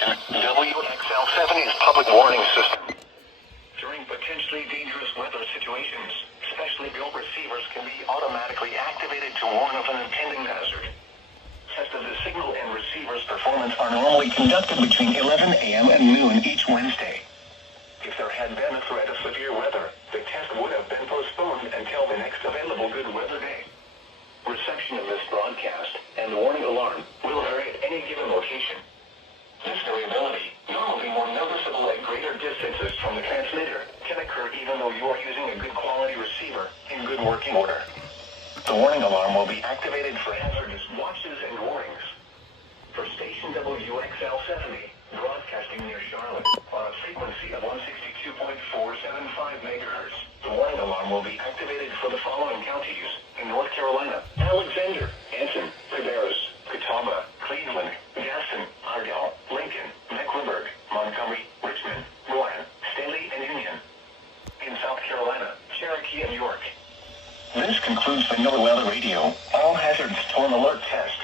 station WXL70's public warning system. During potentially dangerous weather situations, specially built receivers can be automatically activated to warn of an impending hazard. Tests of the signal and receiver's performance are normally conducted between 11 a.m. and noon each Wednesday. If there had been a threat of severe weather, the test would have been postponed until the next available good weather day. Reception of this broadcast and the warning alarm will vary at any given location. This variability, normally more noticeable at greater distances from the transmitter, can occur even though you are using a good quality receiver in good working order. The warning alarm will be activated for hazardous watches and warnings. For station WXL70, broadcasting near Charlotte on a frequency of 162.475 MHz, the warning alarm will be activated for the following counties in North Carolina: Alexander, Anson, Cabarrus, Catawba, Cleveland, Gaston, Ardell, Lincoln, Mecklenburg, Montgomery, Richmond, Rowan, Staley, and Union. In South Carolina, Cherokee, and York. This concludes the NOAA Weather Radio All Hazard Storm Alert Test.